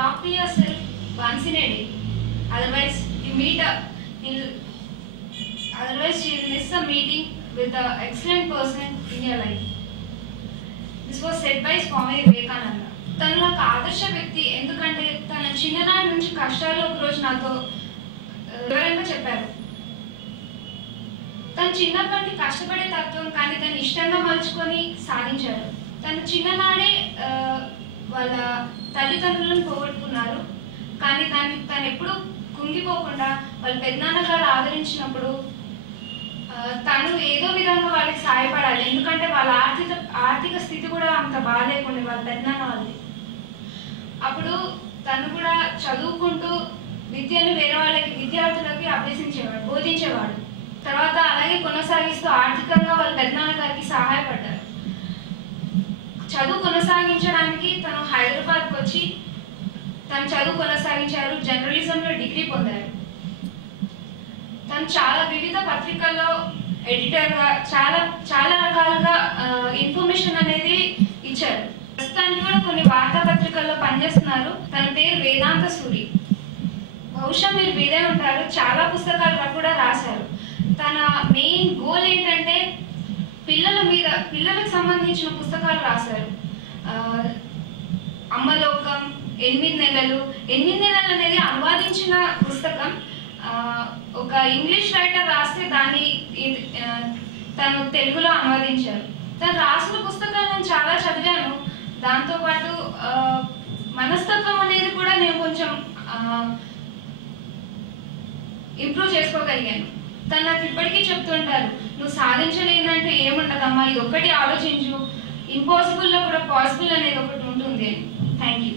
talk to yourself once in a day. Otherwise, you miss a meeting with an excellent person in your life. This was said by Swami Vivekananda. తను ఒక ఆదర్శ వ్యక్తి. ఎందుకంటే తన చిన్ననాటి నుంచి కష్టాల్లో ఒకరోజు నాతో వివరంగా చెప్పారు. తను చిన్నప్పటి కష్టపడే తత్వం కానీ తను ఇష్టంగా మలుచుకొని సాధించారు. తను చిన్ననాడే వాళ్ళ తల్లిదండ్రులను పోగొట్టుకున్నారు. కానీ తను ఎప్పుడు కుంగిపోకుండా వాళ్ళ పెద్దనాన్నగారు ఆదరించినప్పుడు తను ఏదో విధంగా వాళ్ళకి సహాయపడాలి. ఎందుకంటే వాళ్ళ ఆర్థిక స్థితి కూడా అంత బాగాలేకుండా వాళ్ళ పెద్దనాన్న వాళ్ళది. అప్పుడు తను కూడా చదువుకుంటూ విద్యను వేరే వాళ్ళకి విద్యార్థులకి బోధించేవాడు. తర్వాత అలాగే కొనసాగిస్తూ ఆర్థికంగా వాళ్ళ పెద్దనాన్న గారికి సహాయపడ్డారు. చదువు కొనసాగించడానికి తను హైదరాబాద్కి వచ్చి తను చదువు కొనసాగించారు. జర్నలిజంలో డిగ్రీ పొందారు. తను చాలా వివిధ పత్రికల్లో ఎడిటర్గా చాలా రకాలుగా ఇన్ఫర్మేషన్ అనేది ఇచ్చారు. ప్రస్తుతానికి కూడా కొన్ని వార్తాపత్రికల్లో పనిచేస్తున్నారు. తన పేరు వేదాంత సూరి. బహుశా మీరు వినే ఉంటారు. చాలా పుస్తకాలు కూడా రాశారు. తన మెయిన్ గోల్ ఏంటంటే పిల్లలకు సంబంధించిన పుస్తకాలు రాశారు. అమ్మలోకం, 8 నెలలు అనేది అనువాదించిన పుస్తకం. ఒక ఇంగ్లీష్ రైటర్ రాస్తే దాన్ని తను తెలుగులో అనువదించారు. తను రాసిన పుస్తకాలు నేను చాలా చదివాను. దాంతోపాటు మనస్తత్వం అనేది కూడా నేను కొంచెం ఇంప్రూవ్ చేసుకోగలిగాను. తను నాకు ఇప్పటికీ చెప్తుంటారు, నువ్వు సాధించలేనంటే ఏముండదమ్మా, ఇది ఒక్కటి ఆలోచించు, ఇంపాసిబుల్లో కూడా పాసిబుల్ అనేది ఒకటి ఉంటుంది అని. Thank you.